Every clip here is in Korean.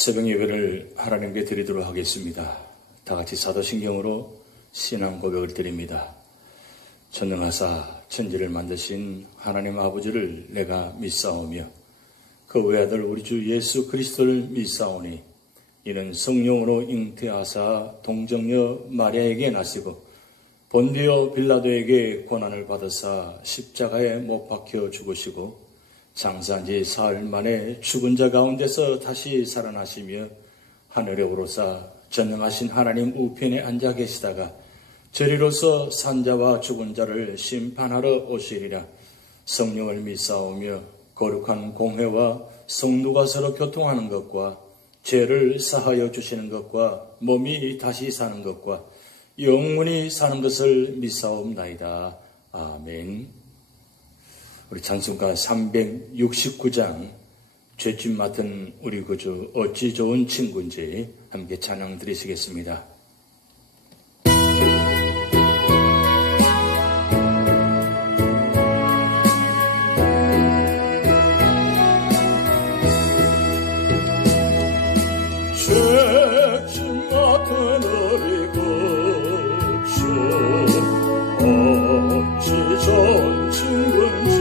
새벽 예배를 하나님께 드리도록 하겠습니다. 다 같이 사도신경으로 신앙 고백을 드립니다. 전능하사 천지를 만드신 하나님 아버지를 내가 믿사오며 그 외아들 우리 주 예수 그리스도를 믿사오니 이는 성령으로 잉태하사 동정녀 마리아에게 나시고 본디오 빌라도에게 고난을 받으사 십자가에 못 박혀 죽으시고 장사한 지 사흘 만에 죽은 자 가운데서 다시 살아나시며 하늘에 오르사 전능하신 하나님 우편에 앉아 계시다가 저리로서 산자와 죽은 자를 심판하러 오시리라. 성령을 믿사오며 거룩한 공회와 성도가 서로 교통하는 것과 죄를 사하여 주시는 것과 몸이 다시 사는 것과 영원히 사는 것을 믿사옵나이다. 아멘. 우리 찬송가 369장 죄짐 맡은 우리 구주 어찌 좋은 친구인지 함께 찬양 드리시겠습니다. 죄짐 맡은 우리 구주 어찌 좋은 친구인지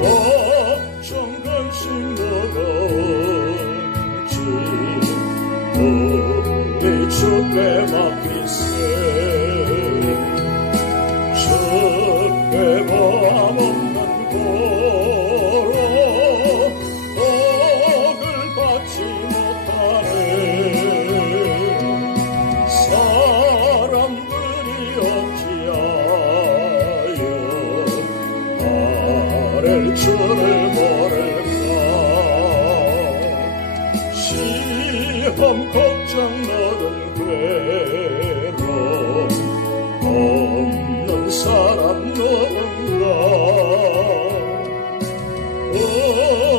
걱정 근심 무거운지 우리 주께 맡기세. 주께 보암 없는 고로 복을 받지 못하네. 사람들이 어찌하여 주를 모를까. 시험 걱정 너른 괴로움 없는 사람 너른가.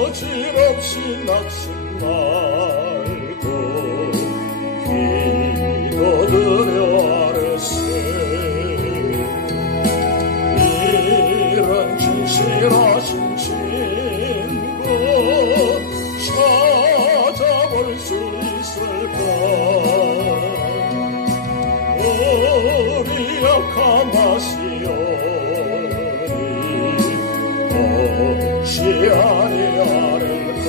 어지럽시 낙심 말고 기도드려 아뢰세. 이런 진실하신 친구 찾아볼 수 있을까. 우리 약함 하시오니 혹시 아니하는가.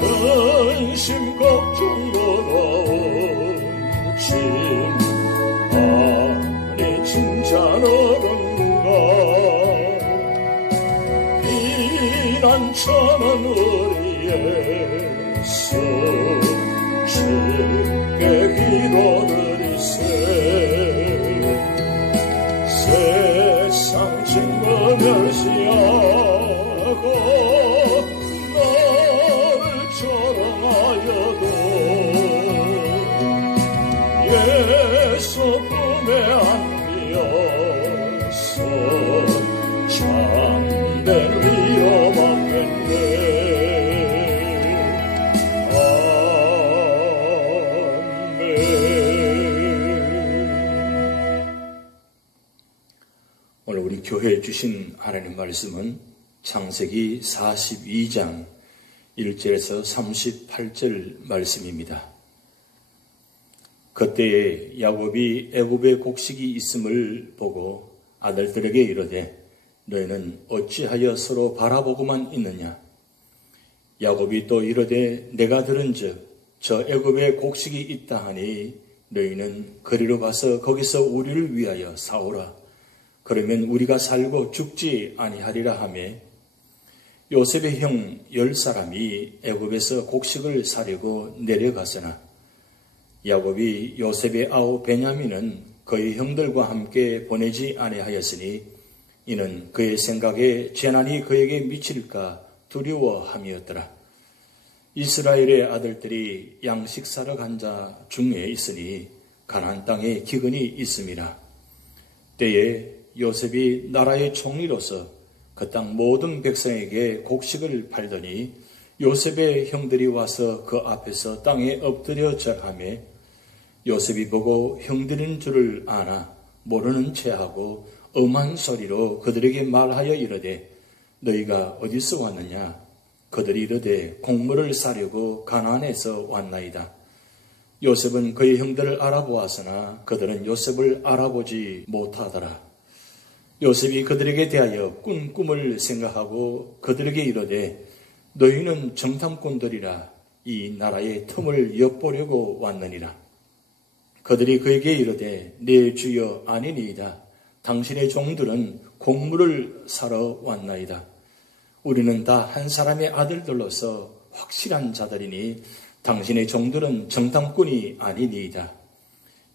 근심 걱정 무거운 짐 아니 진짜 너른가. 비난처는 우리 예수 주께 기도드리세. 세상 증거 멸시하고 너를 조롱하여도 예수 품에 안기어서 참된 위로받겠네. 오늘 우리 교회에 주신 하나님 말씀은 창세기 42장 1절에서 38절 말씀입니다. 그때에 야곱이 애굽에 곡식이 있음을 보고 아들들에게 이르되 너희는 어찌하여 서로 바라보고만 있느냐. 야곱이 또 이르되 내가 들은즉 저 애굽에 곡식이 있다 하니 너희는 거리로 가서 거기서 우리를 위하여 사오라. 그러면 우리가 살고 죽지 아니하리라 하며 요셉의 형 10사람이 애굽에서 곡식을 사려고 내려갔으나 야곱이 요셉의 아우 베냐민은 그의 형들과 함께 보내지 아니하였으니 이는 그의 생각에 재난이 그에게 미칠까 두려워함이었더라. 이스라엘의 아들들이 양식 사러 간 자 중에 있으니 가나안 땅에 기근이 있음이라. 때에 요셉이 나라의 총리로서 그 땅 모든 백성에게 곡식을 팔더니 요셉의 형들이 와서 그 앞에서 땅에 엎드려 절하며 요셉이 보고 형들인 줄을 아나 모르는 체하고 엄한 소리로 그들에게 말하여 이르되 너희가 어디서 왔느냐? 그들이 이르되 곡물을 사려고 가나안에서 왔나이다. 요셉은 그의 형들을 알아보았으나 그들은 요셉을 알아보지 못하더라. 요셉이 그들에게 대하여 꾼 꿈을 생각하고 그들에게 이르되 너희는 정탐꾼들이라 이 나라의 틈을 엿보려고 왔느니라. 그들이 그에게 이르되 네 주여 아니니이다. 당신의 종들은 곡물을 사러 왔나이다. 우리는 다 한 사람의 아들들로서 확실한 자들이니 당신의 종들은 정탐꾼이 아니니이다.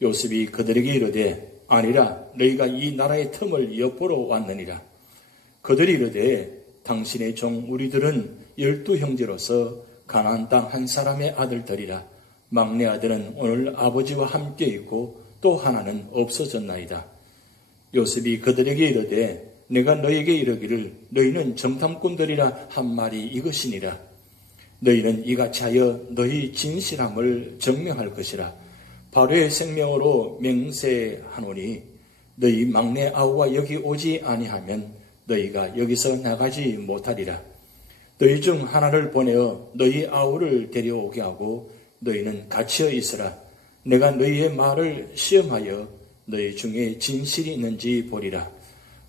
요셉이 그들에게 이르되 아니라 너희가 이 나라의 틈을 엿보러 왔느니라. 그들이 이르되 당신의 종 우리들은 12 형제로서 가나안 땅 한 사람의 아들들이라. 막내 아들은 오늘 아버지와 함께 있고 또 하나는 없어졌나이다. 요셉이 그들에게 이르되 내가 너희에게 이르기를 너희는 정탐꾼들이라 한 말이 이것이니라. 너희는 이같이 하여 너희 진실함을 증명할 것이라. 바로의 생명으로 맹세하노니 너희 막내 아우가 여기 오지 아니하면 너희가 여기서 나가지 못하리라. 너희 중 하나를 보내어 너희 아우를 데려오게 하고 너희는 갇혀 있으라. 내가 너희의 말을 시험하여 너희 중에 진실이 있는지 보리라.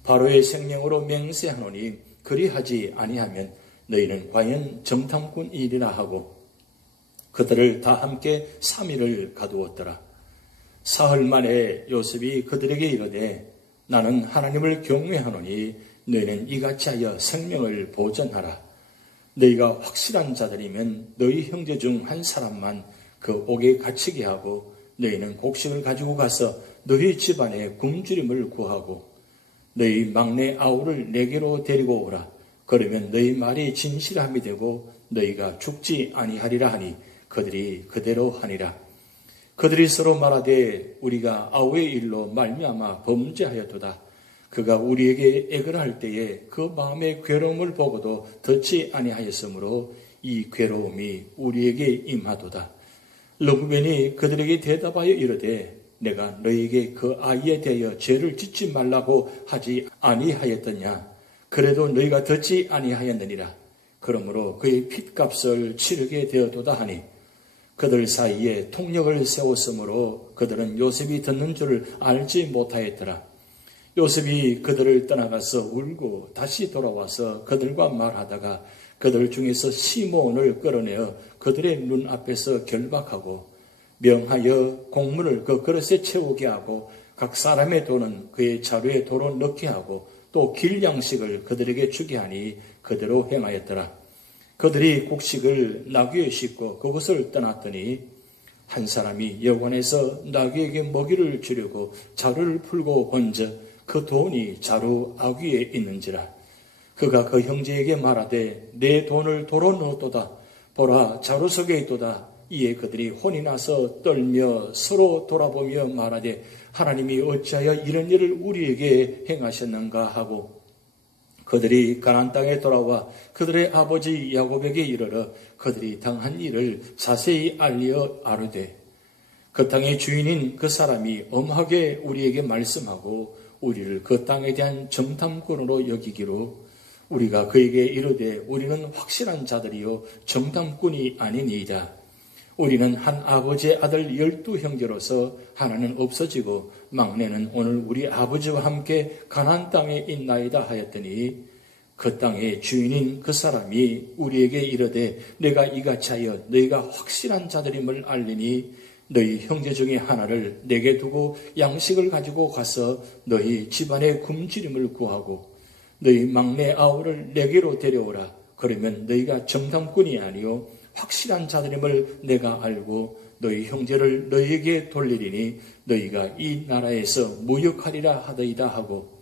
바로의 생명으로 맹세하노니 그리하지 아니하면 너희는 과연 정탐꾼이리라 하고 그들을 다 함께 3일을 가두었더라. 사흘 만에 요셉이 그들에게 이르되 나는 하나님을 경외하노니 너희는 이같이 하여 생명을 보존하라. 너희가 확실한 자들이면 너희 형제 중 한 사람만 그 옥에 갇히게 하고 너희는 곡식을 가지고 가서 너희 집안에 굶주림을 구하고 너희 막내 아우를 내게로 데리고 오라. 그러면 너희 말이 진실함이 되고 너희가 죽지 아니하리라 하니 그들이 그대로 하니라. 그들이 서로 말하되 우리가 아우의 일로 말미암아 범죄하였도다. 그가 우리에게 애걸할 때에 그 마음의 괴로움을 보고도 듣지 아니하였으므로 이 괴로움이 우리에게 임하도다. 르우벤이 그들에게 대답하여 이르되 내가 너희에게 그 아이에 대하여 죄를 짓지 말라고 하지 아니하였더냐. 그래도 너희가 듣지 아니하였느니라. 그러므로 그의 핏값을 치르게 되었도다 하니 그들 사이에 통력을 세웠으므로 그들은 요셉이 듣는 줄을 알지 못하였더라. 요셉이 그들을 떠나가서 울고 다시 돌아와서 그들과 말하다가 그들 중에서 시몬을 끌어내어 그들의 눈앞에서 결박하고 명하여 곡물을 그 그릇에 채우게 하고 각 사람의 돈은 그의 자루에 도로 넣게 하고 또 길양식을 그들에게 주게 하니 그대로 행하였더라. 그들이 곡식을 나귀에 싣고 그곳을 떠났더니 한 사람이 여관에서 나귀에게 먹이를 주려고 자루를 풀고 본즉 그 돈이 자루 아귀에 있는지라. 그가 그 형제에게 말하되 내 돈을 도로 넣었도다. 보라 자루 속에 있도다. 이에 그들이 혼이 나서 떨며 서로 돌아보며 말하되 하나님이 어찌하여 이런 일을 우리에게 행하셨는가 하고 그들이 가나안 땅에 돌아와 그들의 아버지 야곱에게 이르러 그들이 당한 일을 자세히 알려 아르되 그 땅의 주인인 그 사람이 엄하게 우리에게 말씀하고 우리를 그 땅에 대한 정탐꾼으로 여기기로 우리가 그에게 이르되 우리는 확실한 자들이요 정탐꾼이 아니니이다. 우리는 한 아버지의 아들 12 형제로서 하나는 없어지고 막내는 오늘 우리 아버지와 함께 가나안 땅에 있나이다 하였더니 그 땅의 주인인 그 사람이 우리에게 이르되 내가 이같이 하여 너희가 확실한 자들임을 알리니 너희 형제 중에 하나를 내게 두고 양식을 가지고 가서 너희 집안의 굶주림을 구하고 너희 막내 아우를 내게로 데려오라. 그러면 너희가 정탐꾼이 아니요 확실한 자들임을 내가 알고 너희 형제를 너희에게 돌리리니 너희가 이 나라에서 무역하리라 하더이다 하고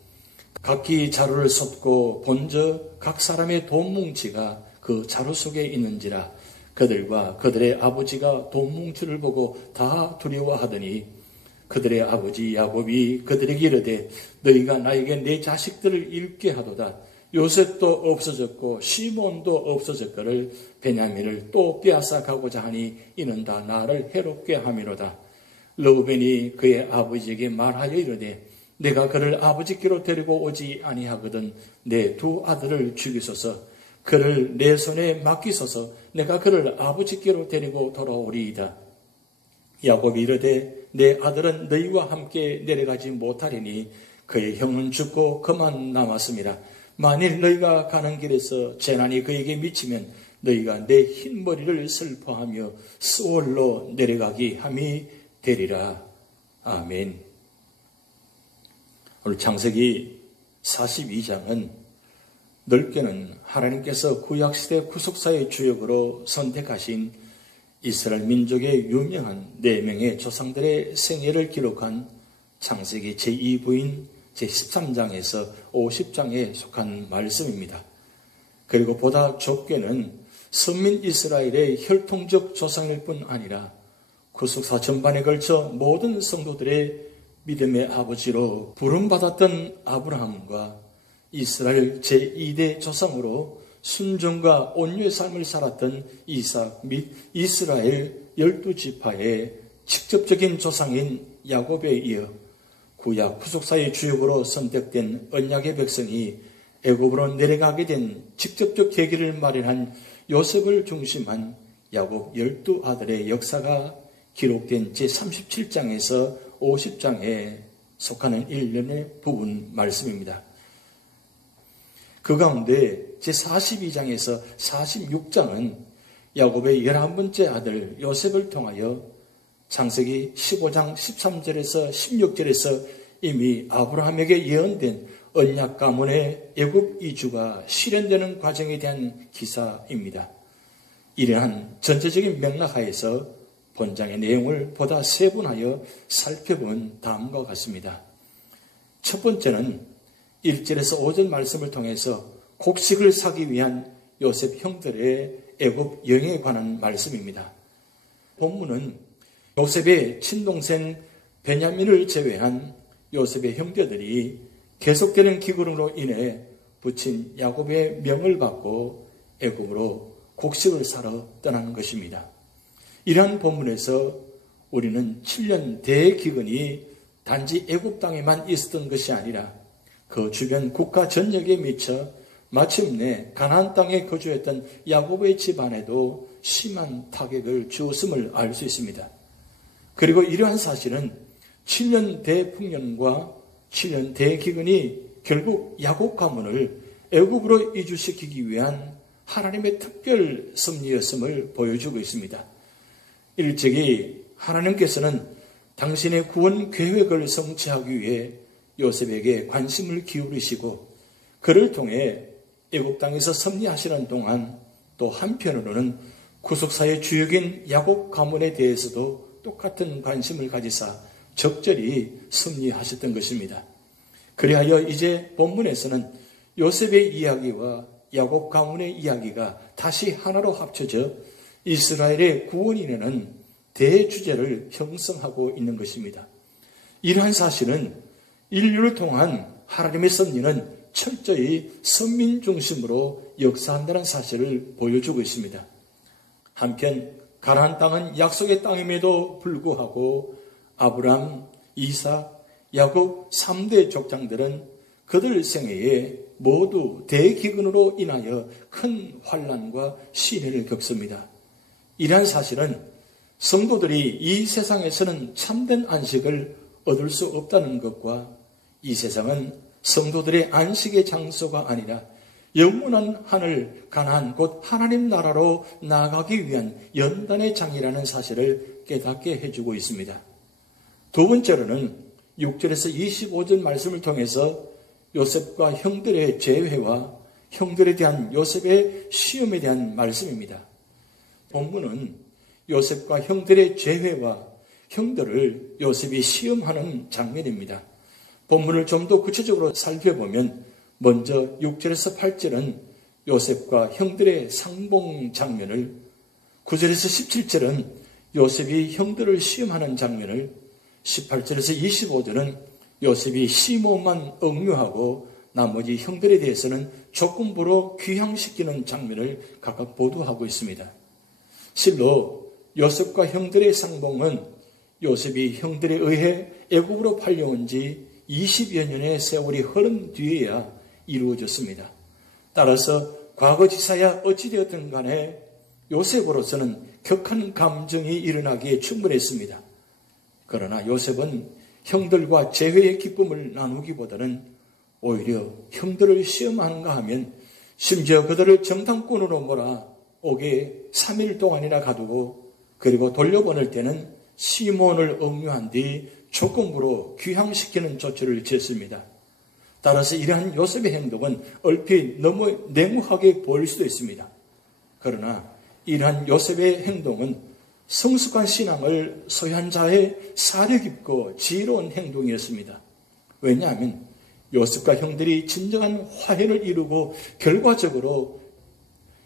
각기 자루를 섰고 본즉 각 사람의 돈 뭉치가 그 자루 속에 있는지라. 그들과 그들의 아버지가 돈 뭉치를 보고 다 두려워하더니 그들의 아버지 야곱이 그들에게 이르되 너희가 나에게 내 자식들을 잃게 하도다. 요셉도 없어졌고 시몬도 없어졌거를 베냐민을 또 빼앗아 가고자 하니 이는 다 나를 해롭게 함이로다. 르우벤이 그의 아버지에게 말하여 이르되 내가 그를 아버지께로 데리고 오지 아니하거든 내 두 아들을 죽이소서. 그를 내 손에 맡기소서. 내가 그를 아버지께로 데리고 돌아오리이다. 야곱이 이르되 내 아들은 너희와 함께 내려가지 못하리니 그의 형은 죽고 그만 남았습니다. 만일 너희가 가는 길에서 재난이 그에게 미치면 너희가 내 흰머리를 슬퍼하며 스올로 내려가기 함이 되리라. 아멘. 오늘 창세기 42장은 넓게는 하나님께서 구약시대 구속사의 주역으로 선택하신 이스라엘 민족의 유명한 4명의 조상들의 생애를 기록한 창세기 제2부인 제13장에서 50장에 속한 말씀입니다. 그리고 보다 좁게는 선민 이스라엘의 혈통적 조상일 뿐 아니라 구속사 전반에 걸쳐 모든 성도들의 믿음의 아버지로 부름받았던 아브라함과 이스라엘 제2대 조상으로 순종과 온유의 삶을 살았던 이삭 및 이스라엘 12지파의 직접적인 조상인 야곱에 이어 구약 구속사의 주역으로 선택된 언약의 백성이 애굽으로 내려가게 된 직접적 계기를 마련한 요셉을 중심한 야곱 12아들의 역사가 기록된 제37장에서 50장에 속하는 일련의 부분 말씀입니다. 그 가운데 제42장에서 46장은 야곱의 11번째 아들 요셉을 통하여 창세기 15장 13절에서 16절에서 이미 아브라함에게 예언된 언약 가문의 애굽 이주가 실현되는 과정에 대한 기사입니다. 이러한 전체적인 맥락하에서 본장의 내용을 보다 세분하여 살펴본 다음과 같습니다. 첫 번째는 1절에서 5절 말씀을 통해서 곡식을 사기 위한 요셉 형들의 애굽 여행에 관한 말씀입니다. 본문은 요셉의 친동생 베냐민을 제외한 요셉의 형제들이 계속되는 기근으로 인해 부친 야곱의 명을 받고 애굽으로 곡식을 사러 떠나는 것입니다. 이러한 본문에서 우리는 7년 대기근이 단지 애굽 땅에만 있었던 것이 아니라 그 주변 국가 전역에 미쳐 마침내 가나안 땅에 거주했던 야곱의 집안에도 심한 타격을 주었음을 알 수 있습니다. 그리고 이러한 사실은 7년 대풍년과 7년 대기근이 결국 야곱 가문을 애굽으로 이주시키기 위한 하나님의 특별 섭리였음을 보여주고 있습니다. 일찍이 하나님께서는 당신의 구원 계획을 성취하기 위해 요셉에게 관심을 기울이시고 그를 통해 애굽 땅에서 섭리하시는 동안 또 한편으로는 구속사의 주역인 야곱 가문에 대해서도 똑같은 관심을 가지사 적절히 섭리하셨던 것입니다. 그리하여 이제 본문에서는 요셉의 이야기와 야곱 가문의 이야기가 다시 하나로 합쳐져 이스라엘의 구원인에는 대주제를 형성하고 있는 것입니다. 이러한 사실은 인류를 통한 하나님의 섭리는 철저히 선민 중심으로 역사한다는 사실을 보여주고 있습니다. 한편 가나안 땅은 약속의 땅임에도 불구하고 아브람, 이삭, 야곱 3대 족장들은 그들 생애에 모두 대기근으로 인하여 큰 환난과 시련을 겪습니다. 이러한 사실은 성도들이 이 세상에서는 참된 안식을 얻을 수 없다는 것과 이 세상은 성도들의 안식의 장소가 아니라 영원한 하늘 가나안 곧 하나님 나라로 나아가기 위한 연단의 장이라는 사실을 깨닫게 해주고 있습니다. 두 번째로는 6절에서 25절 말씀을 통해서 요셉과 형들의 재회와 형들에 대한 요셉의 시험에 대한 말씀입니다. 본문은 요셉과 형들의 재회와 형들을 요셉이 시험하는 장면입니다. 본문을 좀 더 구체적으로 살펴보면 먼저 6절에서 8절은 요셉과 형들의 상봉 장면을, 9절에서 17절은 요셉이 형들을 시험하는 장면을, 18절에서 25절은 요셉이 시므온만 억류하고 나머지 형들에 대해서는 조건부로 귀향시키는 장면을 각각 보도하고 있습니다. 실로 요셉과 형들의 상봉은 요셉이 형들에 의해 애굽으로 팔려온 지 20여 년의 세월이 흐른 뒤에야 이루어졌습니다. 따라서 과거지사야 어찌되었든 간에 요셉으로서는 격한 감정이 일어나기에 충분했습니다. 그러나 요셉은 형들과 재회의 기쁨을 나누기보다는 오히려 형들을 시험하는가 하면 심지어 그들을 정탐꾼으로 몰아옥에 3일 동안이나 가두고 그리고 돌려보낼 때는 시몬을 억류한 뒤 조건부로 귀향시키는 조치를 취했습니다. 따라서 이러한 요셉의 행동은 얼핏 너무 냉혹하게 보일 수도 있습니다. 그러나 이러한 요셉의 행동은 성숙한 신앙을 소유한 자의 사려 깊고 지혜로운 행동이었습니다. 왜냐하면 요셉과 형들이 진정한 화해를 이루고 결과적으로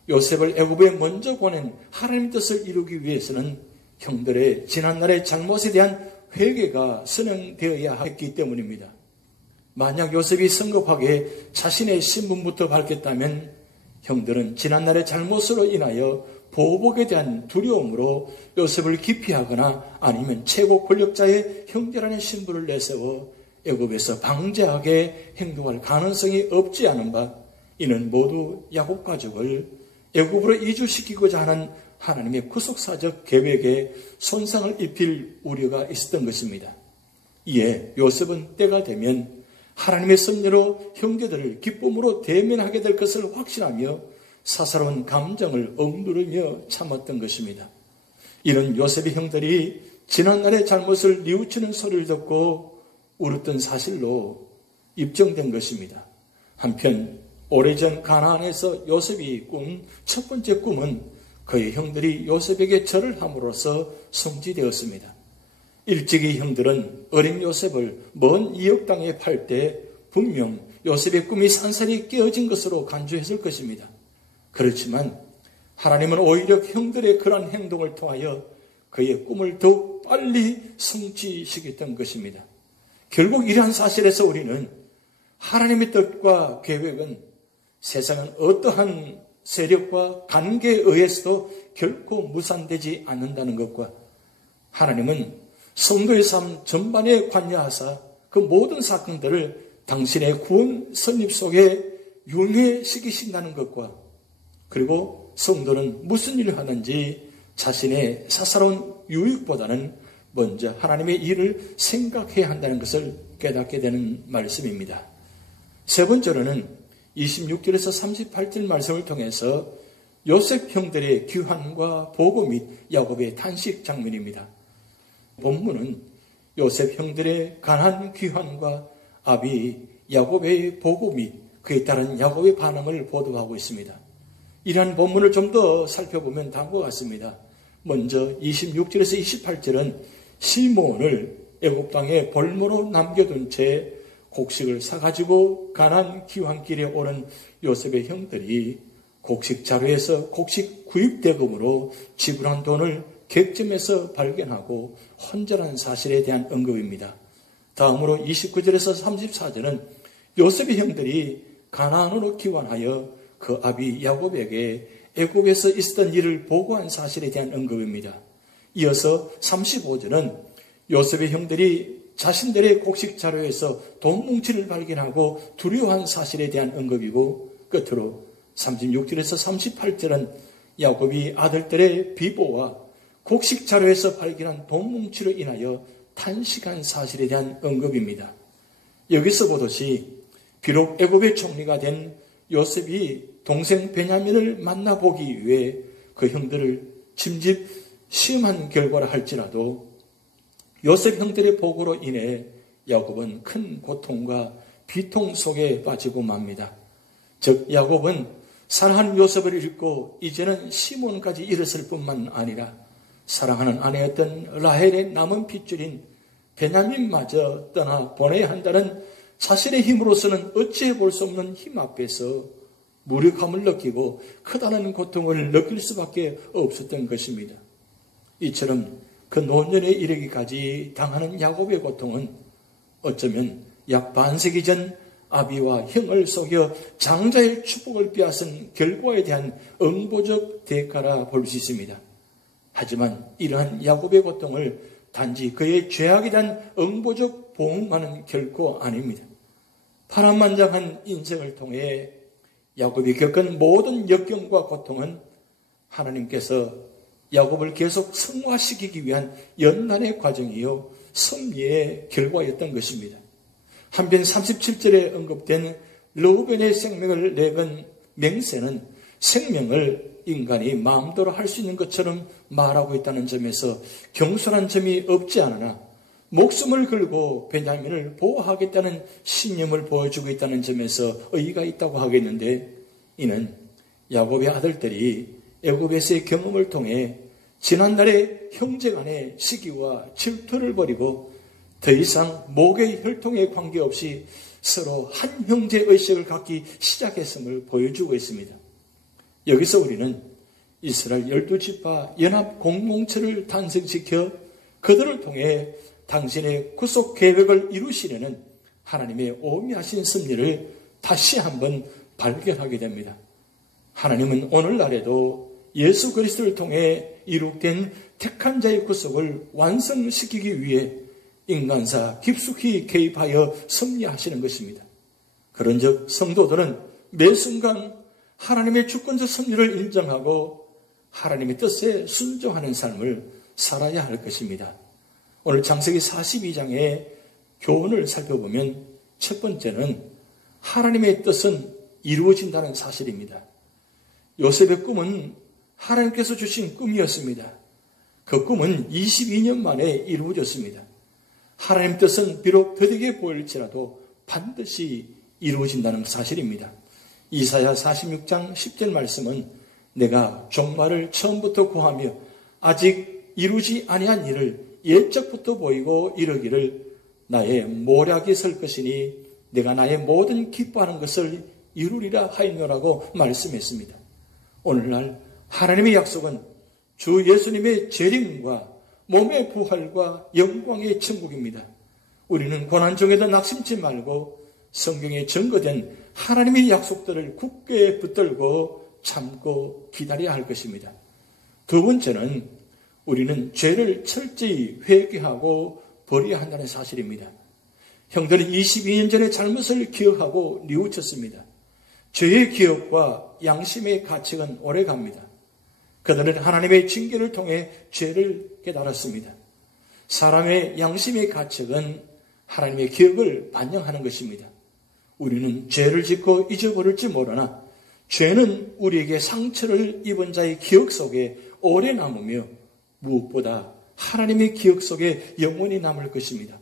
요셉을 애굽에 먼저 보낸 하나님의 뜻을 이루기 위해서는 형들의 지난날의 잘못에 대한 회개가 선행되어야 했기 때문입니다. 만약 요셉이 성급하게 자신의 신분부터 밝혔다면 형들은 지난날의 잘못으로 인하여 보복에 대한 두려움으로 요셉을 기피하거나 아니면 최고 권력자의 형제라는 신분을 내세워 애굽에서 방제하게 행동할 가능성이 없지 않은 바, 이는 모두 야곱 가족을 애굽으로 이주시키고자 하는 하나님의 구속사적 계획에 손상을 입힐 우려가 있었던 것입니다. 이에 요셉은 때가 되면 하나님의 섭리로 형제들을 기쁨으로 대면하게 될 것을 확신하며 사사로운 감정을 억누르며 참았던 것입니다. 이런 요셉의 형들이 지난날의 잘못을 뉘우치는 소리를 듣고 울었던 사실로 입증된 것입니다. 한편 오래전 가나안에서 요셉이 꾼 첫 번째 꿈은 그의 형들이 요셉에게 절을 함으로써 성취되었습니다. 일찍이 형들은 어린 요셉을 먼 이역 땅에 팔 때 분명 요셉의 꿈이 산산이 깨어진 것으로 간주했을 것입니다. 그렇지만 하나님은 오히려 형들의 그러한 행동을 통하여 그의 꿈을 더욱 빨리 성취시켰던 것입니다. 결국 이러한 사실에서 우리는 하나님의 뜻과 계획은 세상은 어떠한 세력과 관계에 의해서도 결코 무산되지 않는다는 것과 하나님은 성도의 삶 전반에 관여하사 그 모든 사건들을 당신의 구원 설립 속에 융해시키신다는 것과 그리고 성도는 무슨 일을 하는지 자신의 사사로운 유익보다는 먼저 하나님의 일을 생각해야 한다는 것을 깨닫게 되는 말씀입니다. 세 번째로는 26절에서 38절 말씀을 통해서 요셉 형들의 귀환과 보고 및 야곱의 탄식 장면입니다. 본문은 요셉 형들의 가난 귀환과 아비 야곱의 보고 및 그에 따른 야곱의 반응을 보도하고 있습니다. 이러한 본문을 좀 더 살펴보면 다음과 같습니다. 먼저 26절에서 28절은 시몬을 애굽 땅에 볼모로 남겨둔 채 곡식을 사가지고 가나안 귀환길에 오는 요셉의 형들이 곡식 자루에서 곡식 구입대금으로 지불한 돈을 객점에서 발견하고 헌절한 사실에 대한 언급입니다. 다음으로 29절에서 34절은 요셉의 형들이 가나안으로 귀환하여 그 아비 야곱에게 애굽에서 있었던 일을 보고한 사실에 대한 언급입니다. 이어서 35절은 요셉의 형들이 자신들의 곡식 자료에서 돈 뭉치를 발견하고 두려워한 사실에 대한 언급이고 끝으로 36절에서 38절은 야곱이 아들들의 비보와 곡식 자료에서 발견한 돈 뭉치로 인하여 탄식한 사실에 대한 언급입니다. 여기서 보듯이 비록 애굽의 총리가 된 요셉이 동생 베냐민을 만나보기 위해 그 형들을 침집 시험한 결과라 할지라도 요셉 형들의 보고로 인해 야곱은 큰 고통과 비통 속에 빠지고 맙니다. 즉 야곱은 사랑하는 요셉을 잃고 이제는 시몬까지 잃었을 뿐만 아니라 사랑하는 아내였던 라헬의 남은 핏줄인 베냐민마저 떠나 보내야 한다는 자신의 힘으로서는 어찌해 볼 수 없는 힘 앞에서 무력함을 느끼고 크다는 고통을 느낄 수밖에 없었던 것입니다. 이처럼 그 노년에 이르기까지 당하는 야곱의 고통은 어쩌면 약 반세기 전 아비와 형을 속여 장자의 축복을 빼앗은 결과에 대한 응보적 대가라 볼 수 있습니다. 하지만 이러한 야곱의 고통을 단지 그의 죄악에 대한 응보적 보응만은 결코 아닙니다. 파란만장한 인생을 통해 야곱이 겪은 모든 역경과 고통은 하나님께서 야곱을 계속 성화시키기 위한 연단의 과정이요 섭리의 결과였던 것입니다. 한편 37절에 언급된 르우벤의 생명을 내건 맹세는 생명을 인간이 마음대로 할 수 있는 것처럼 말하고 있다는 점에서 경솔한 점이 없지 않으나 목숨을 걸고 베냐민을 보호하겠다는 신념을 보여주고 있다는 점에서 의의가 있다고 하겠는데, 이는 야곱의 아들들이 애굽에서의 경험을 통해 지난날의 형제간의 시기와 질투를 버리고 더 이상 목의 혈통에 관계없이 서로 한 형제의식을 갖기 시작했음을 보여주고 있습니다. 여기서 우리는 이스라엘 12지파 연합 공동체를 탄생시켜 그들을 통해 당신의 구속 계획을 이루시려는 하나님의 오묘하신 섭리를 다시 한번 발견하게 됩니다. 하나님은 오늘날에도 예수 그리스도를 통해 이룩된 택한 자의 구속을 완성시키기 위해 인간사 깊숙이 개입하여 섭리하시는 것입니다. 그런즉 성도들은 매 순간 하나님의 주권적 섭리를 인정하고 하나님의 뜻에 순종하는 삶을 살아야 할 것입니다. 오늘 창세기 42장의 교훈을 살펴보면 첫 번째는 하나님의 뜻은 이루어진다는 사실입니다. 요셉의 꿈은 하나님께서 주신 꿈이었습니다. 그 꿈은 22년 만에 이루어졌습니다. 하나님 뜻은 비록 더디게 보일지라도 반드시 이루어진다는 사실입니다. 이사야 46장 10절 말씀은 내가 종말을 처음부터 구하며 아직 이루지 아니한 일을 옛적부터 보이고 이르기를 나의 모략이 설 것이니 내가 나의 모든 기뻐하는 것을 이루리라 하였노라고 말씀했습니다. 오늘날 하나님의 약속은 주 예수님의 재림과 몸의 부활과 영광의 천국입니다. 우리는 고난 중에도 낙심치 말고 성경에 증거된 하나님의 약속들을 굳게 붙들고 참고 기다려야 할 것입니다. 두 번째는 우리는 죄를 철저히 회개하고 버려야 한다는 사실입니다. 형들은 22년 전의 잘못을 기억하고 뉘우쳤습니다. 죄의 기억과 양심의 가책은 오래갑니다. 그들은 하나님의 징계를 통해 죄를 깨달았습니다. 사람의 양심의 가책은 하나님의 기억을 반영하는 것입니다. 우리는 죄를 짓고 잊어버릴지 모르나 죄는 우리에게 상처를 입은 자의 기억 속에 오래 남으며 무엇보다 하나님의 기억 속에 영원히 남을 것입니다.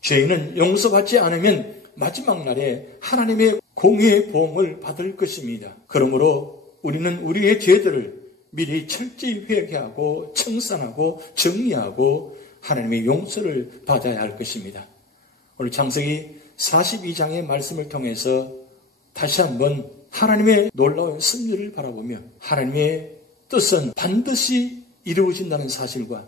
죄인은 용서받지 않으면 마지막 날에 하나님의 공의의 보응을 받을 것입니다. 그러므로 우리는 우리의 죄들을 미리 철저히 회개하고 청산하고 정리하고 하나님의 용서를 받아야 할 것입니다. 오늘 창세기 42장의 말씀을 통해서 다시 한번 하나님의 놀라운 섭리를 바라보며 하나님의 뜻은 반드시 이루어진다는 사실과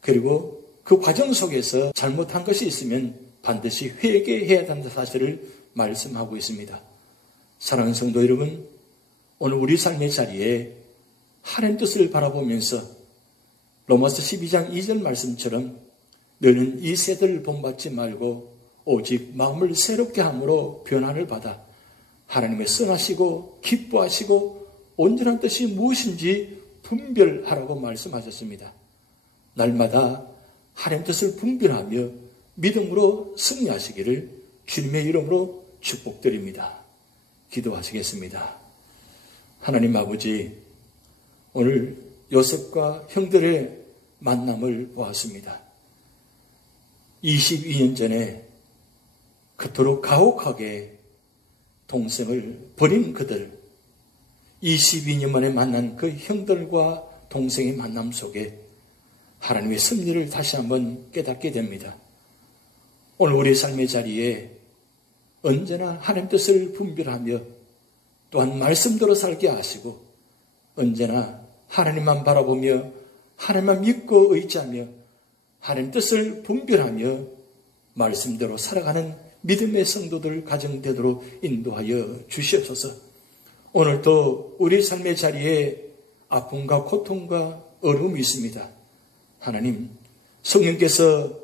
그리고 그 과정 속에서 잘못한 것이 있으면 반드시 회개해야 한다는 사실을 말씀하고 있습니다. 사랑하는 성도 여러분, 오늘 우리 삶의 자리에 하나님 뜻을 바라보면서 로마서 12장 2절 말씀처럼 너는 이 세대를 본받지 말고 오직 마음을 새롭게 함으로 변화를 받아 하나님의 선하시고 기뻐하시고 온전한 뜻이 무엇인지 분별하라고 말씀하셨습니다. 날마다 하나님 뜻을 분별하며 믿음으로 승리하시기를 주님의 이름으로 축복드립니다. 기도하시겠습니다. 하나님 아버지, 오늘 요셉과 형들의 만남을 보았습니다. 22년 전에 그토록 가혹하게 동생을 버린 그들, 22년 만에 만난 그 형들과 동생의 만남 속에 하나님의 섭리를 다시 한번 깨닫게 됩니다. 오늘 우리 삶의 자리에 언제나 하나님 뜻을 분별하며 또한 말씀대로 살게 하시고 언제나 하나님만 바라보며 하나님만 믿고 의지하며 하나님 뜻을 분별하며 말씀대로 살아가는 믿음의 성도들 가정되도록 인도하여 주시옵소서. 오늘도 우리 삶의 자리에 아픔과 고통과 어려움이 있습니다. 하나님, 성령께서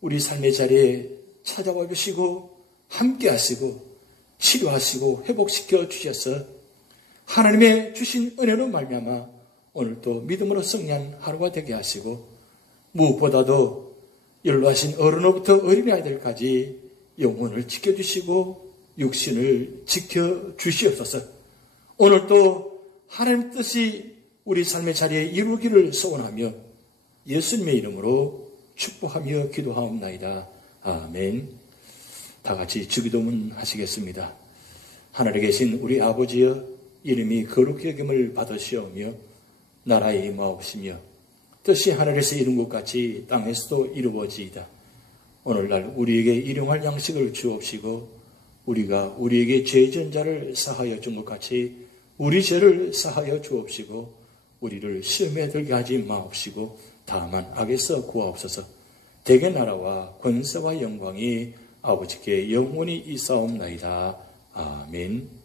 우리 삶의 자리에 찾아와 주시고 함께 하시고 치료하시고 회복시켜 주셔서 하나님의 주신 은혜로 말미암아 오늘도 믿음으로 승리한 하루가 되게 하시고 무엇보다도 연로하신 어른으로부터 어린아이들까지 영혼을 지켜주시고 육신을 지켜주시옵소서. 오늘도 하나님 뜻이 우리 삶의 자리에 이루기를 소원하며 예수님의 이름으로 축복하며 기도하옵나이다. 아멘. 다 같이 주기도문 하시겠습니다. 하늘에 계신 우리 아버지여, 이름이 거룩히 여김을 받으시오며 나라에 임하옵시며 뜻이 하늘에서 이룬 것 같이 땅에서도 이루어지이다. 오늘날 우리에게 일용할 양식을 주옵시고 우리가 우리에게 죄진 자를 사하여 준 것 같이 우리 죄를 사하여 주옵시고 우리를 시험에 들게 하지 마옵시고 다만 악에서 구하옵소서. 대개 나라와 권세와 영광이 아버지께 영원히 있사옵나이다. 아멘.